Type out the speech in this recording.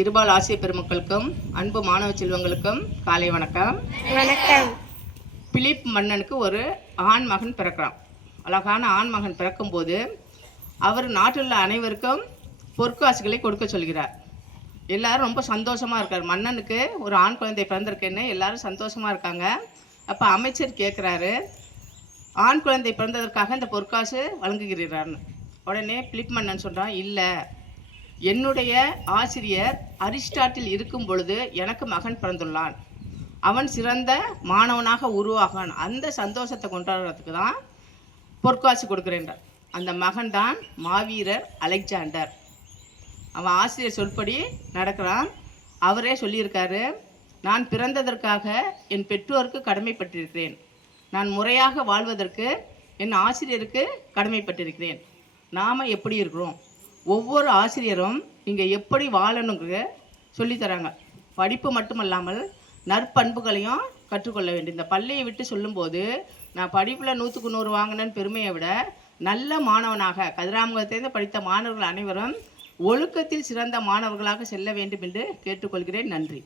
இருபால் ஆசிரிய பெருமக்களுக்கும் அன்பு மாணவ செல்வங்களுக்கும் காலை வணக்கம். வணக்கம். பிலிப் மன்னனுக்கு ஒரு ஆண் மகன் பிறக்கிறான். அழகான ஆண் மகன் பிறக்கும்போது அவர் நாட்டில் உள்ள அனைவருக்கும் பொற்காசுகளை கொடுக்க சொல்கிறார். எல்லாரும் ரொம்ப சந்தோஷமாக இருக்கார். மன்னனுக்கு ஒரு ஆண் குழந்தை பிறந்திருக்குன்னு எல்லாரும் சந்தோஷமாக இருக்காங்க. அப்போ அமைச்சர் கேட்குறாரு, ஆண் குழந்தை பிறந்ததற்காக இந்த பொற்காசு வழங்குகிறார்னு. உடனே பிலிப் மன்னன் சொல்கிறான், இல்லை, என்னுடைய ஆசிரியர் அரிஸ்டாட்டில் இருக்கும் பொழுது எனக்கு மகன் பிறந்துள்ளான், அவன் சிறந்த மாணவனாக உருவாகான், அந்த சந்தோஷத்தை கொண்டாடுறதுக்கு தான் பொற்காசு கொடுக்குறேன். அந்த மகன் தான் மாவீரர் அலெக்சாண்டர். அவன் ஆசிரியர் சொல்படி நடக்கிறான். அவரே சொல்லியிருக்காரு, நான் பிறந்ததற்காக என் பெற்றோருக்கு கடமைப்பட்டிருக்கிறேன், நான் முறையாக வாழ்வதற்கு என் ஆசிரியருக்கு கடமைப்பட்டிருக்கிறேன். நாம் எப்படி இருக்கிறோம்? ஒவ்வொரு ஆசிரியரும் இங்கே எப்படி வாழணுங்கிற சொல்லித்தராங்க. படிப்பு மட்டுமல்லாமல் நற்பண்புகளையும் கற்றுக்கொள்ள வேண்டும். இந்த பள்ளியை விட்டு சொல்லும்போது நான் படிப்பில் 100க்கு 100 வாங்கினேன்னு பெருமையை விட நல்ல மாணவனாக கதிராமங்கலத்திலிருந்து படித்த மாணவர்கள் அனைவரும் ஒழுக்கத்தில் சிறந்த மாணவர்களாக செல்ல வேண்டும் என்று கேட்டுக்கொள்கிறேன். நன்றி.